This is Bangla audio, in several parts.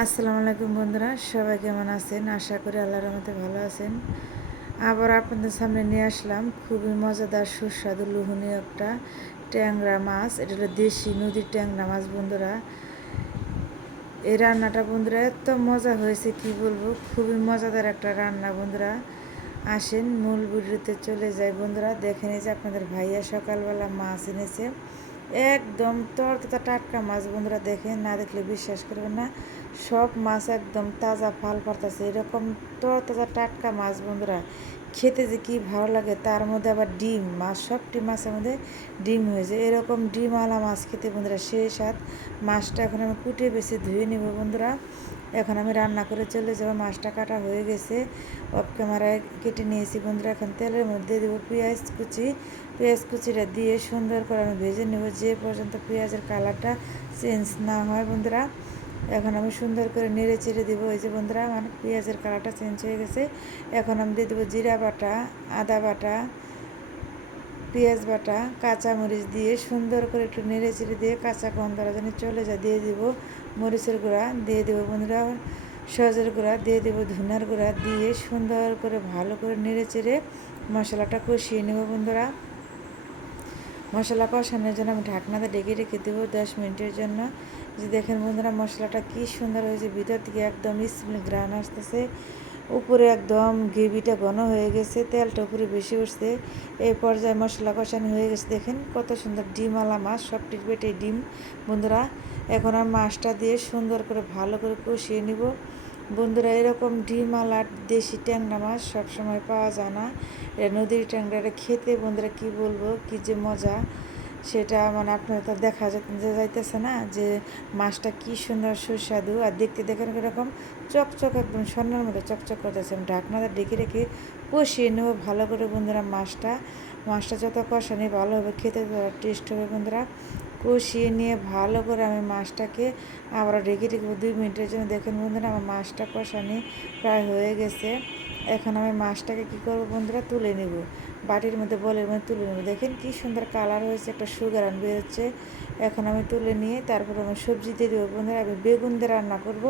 আসসালামু আলাইকুম বন্ধুরা, সবাই কেমন আছেন? আশা করি আল্লাহর রহমতে ভালো আছেন। আবার আপনাদের সামনে নিয়ে আসলাম খুবই মজাদার সুস্বাদু লোভনীয় একটা ট্যাংরা মাছ। এটা হলো দেশি নদীর ট্যাংরা মাছ বন্ধুরা। এই রান্নাটা বন্ধুরা এত মজা হয়েছে কি বলবো, খুবই মজাদার একটা রান্না বন্ধুরা। আসেন মূল ভিডিওতে চলে যায় বন্ধুরা। দেখেন এই যে আপনাদের ভাইয়া সকালবেলা মাছ এনেছে, একদম তরতাজা টাটকা মাছ বন্ধুরা। দেখেন, না দেখলে বিশ্বাস করবেন না, সব মাছ একদম তাজা ফাল পারতাছে, এরকম তরতাজা টাটকা মাছ বন্ধুরা। খেতে যে কি ভালো লাগে, তার মধ্যে আবার ডিম, মাছ সবটি মাছের মধ্যে ডিম হয়েছে, এরকম ডিমওয়ালা মাছ খেতে বন্ধুরা সেই স্বাদ। মাছটা এখন আমি কুটিয়ে বেছে ধুয়ে নেব বন্ধুরা। এখন আমি রান্না করে চলে যাবো। মাছটা কাটা হয়ে গেছে, অফ ক্যামেরায় কেটে নিয়েছি বন্ধুরা। এখন তেলের মধ্যে দেবো পেঁয়াজ কুচি। পেঁয়াজ কুচিটা দিয়ে সুন্দর করে আমি ভেজে নেব যে পর্যন্ত পেঁয়াজের কালারটা চেঞ্জ না হয় বন্ধুরা। এখন আমি সুন্দর করে নেড়ে চেড়ে দেবো। এই যে বন্ধুরা আমার পেঁয়াজের কালারটা চেঞ্জ হয়ে গেছে। এখন আমি দিয়ে দেবো জিরা বাটা, আদা বাটা, পেঁয়াজ বাটা, কাঁচামরিচ দিয়ে সুন্দর করে একটু নেড়ে চেড়ে দিয়ে কাঁচা গন্ধটা যেন চলে যায় দিয়ে দেবো মরিচের গুঁড়া, দিয়ে দেবো বন্ধুরা সজের গুঁড়া, দিয়ে দেবো ধনিয়ার গুঁড়া, দিয়ে সুন্দর করে ভালো করে নেড়ে চেড়ে মশলাটা কষিয়ে নেব বন্ধুরা। মশলা কষানোর জন্য আমি ঢাকনাতে ঢেকে রেখে দেবো 10 মিনিটের জন্য। যে দেখেন বন্ধুরা মশলাটা কি সুন্দর হয়েছে, ভিতর থেকে একদম স্মেল গ্রান আসতেছে, উপরে একদম গ্রেভিটা ঘন হয়ে গেছে, তেলটা উপরে বেশি উঠছে। এই পর্যায়ে মশলা কষানো হয়ে গেছে, দেখেন কত সুন্দর ডিমওয়ালা মাছ, সবটির পেটে ডিম বন্ধুরা। এখন আর মাছটা দিয়ে সুন্দর করে ভালো করে কষিয়ে নিব বন্ধুরা। এরকম ডিমওয়ালা দেশি ট্যাংরা মাছ সবসময় পাওয়া যায় না। নদীর ট্যাংরাটা খেতে বন্ধুরা কি বলবো, কি যে মজা, সেটা মানে আপনারা তো দেখা যাইতেছে না যে মাছটা কি সুন্দর সুস্বাদু। আর দেখতে দেখেন এরকম চকচক, একদম স্বর্ণের মতো চকচক করতেছে। আমি ঢাকনাটা ডেকে রেখে কষিয়ে নেব ভালো করে বন্ধুরা। মাছটা যত কষানি ভালো হবে, খেতে টেস্ট হবে বন্ধুরা। কষিয়ে নিয়ে ভালো করে আমি মাছটাকে আবার ঢেকে রেখে 2 মিনিটের জন্য। দেখেন বন্ধুরা আমার মাছটা কষানি প্রায় হয়ে গেছে। এখন আমি মাছটাকে কী করবো বন্ধুরা, তুলে নেব বাটির মধ্যে, বলের মধ্যে তুলে নেব। দেখেন কি সুন্দর কালার হয়েছে, একটা সুগারান বেরোচ্ছে। এখন আমি তুলে নিয়ে তারপর আমি সবজি দিয়ে দেবো বন্ধুরা। আমি বেগুন দিয়ে রান্না করব,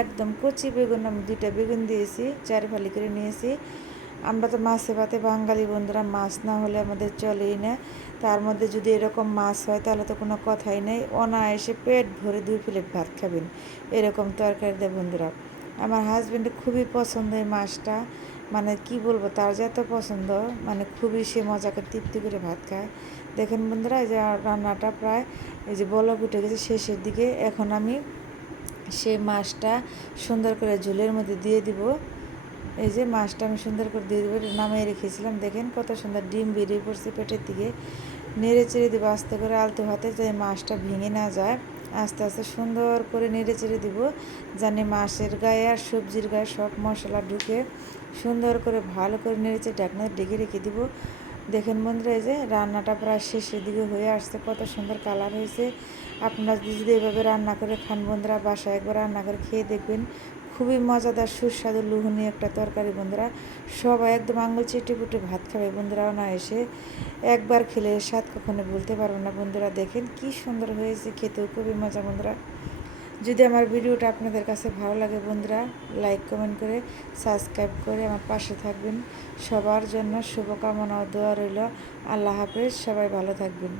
একদম কচি বেগুন। আমি 2টা বেগুন দিয়েছি, 4 ফালি করে নিয়েছি। আমরা তো মাছে ভাতে বাঙালি বন্ধুরা, মাছ না হলে আমাদের চলেই না। তার মধ্যে যদি এরকম মাছ হয় তাহলে তো কোনো কথাই নেই, অনায়াসে পেট ভরে 2 প্লেট ভাত খাবেন এরকম তরকারি দেয় বন্ধুরা। আমার হাজব্যান্ডের খুবই পছন্দ এই মাছটা, মানে কি বলবো, তার যে এত পছন্দ, মানে খুবই সে মজা করে তৃপ্তি করে ভাত খায়। দেখেন বন্ধুরা এই যে রান্নাটা প্রায় এই যে বলক উঠে গেছে শেষের দিকে। এখন আমি সেই মাছটা সুন্দর করে ঝোলের মধ্যে দিয়ে দিব। এই যে মাছটা আমি সুন্দর করে দিয়ে দেবো, নামিয়ে রেখেছিলাম। দেখেন কত সুন্দর ডিম বেরিয়ে পড়ছে পেটের দিকে। নেড়ে চেড়ে দেবো আস্তে করে আলতো হাতে, যাতে মাছটা ভেঙে না যায়। আস্তে আস্তে সুন্দর করে নেড়ে চেড়ে দেবো, জানি মাছের গায়ে আর সবজির গায়ে সব মশলা ঢুকে। সুন্দর করে ভালো করে নেড়ে চেড়ে ঢাকনা ঢেকে রেখে দিব। দেখেন বন্ধুরা এই যে রান্নাটা প্রায় শেষের দিকে হয়ে আসছে, কত সুন্দর কালার হয়েছে। আপনারা যদি এভাবে রান্না করে খান বন্ধুরা, বাসায় একবার রান্না করে খেয়ে দেখবেন, খুবই মজাদার সুস্বাদু লোভনীয় একটা তরকারি বন্ধুরা। সবাই একদম আঙুল চেটে পুটে ভাত খাবে বন্ধুরা, না এসে একবার খেলে এর স্বাদ কখনো বলতে পারবো না বন্ধুরা। দেখেন কি সুন্দর হয়েছে, খেতেও খুবই মজা বন্ধুরা। যদি আমার ভিডিওটা আপনাদের কাছে ভালো লাগে বন্ধুরা, লাইক কমেন্ট করে সাবস্ক্রাইব করে আমার পাশে থাকবেন। সবার জন্য শুভকামনা ও দোয়া রইল। আল্লাহ হাফেজ, সবাই ভালো থাকবেন।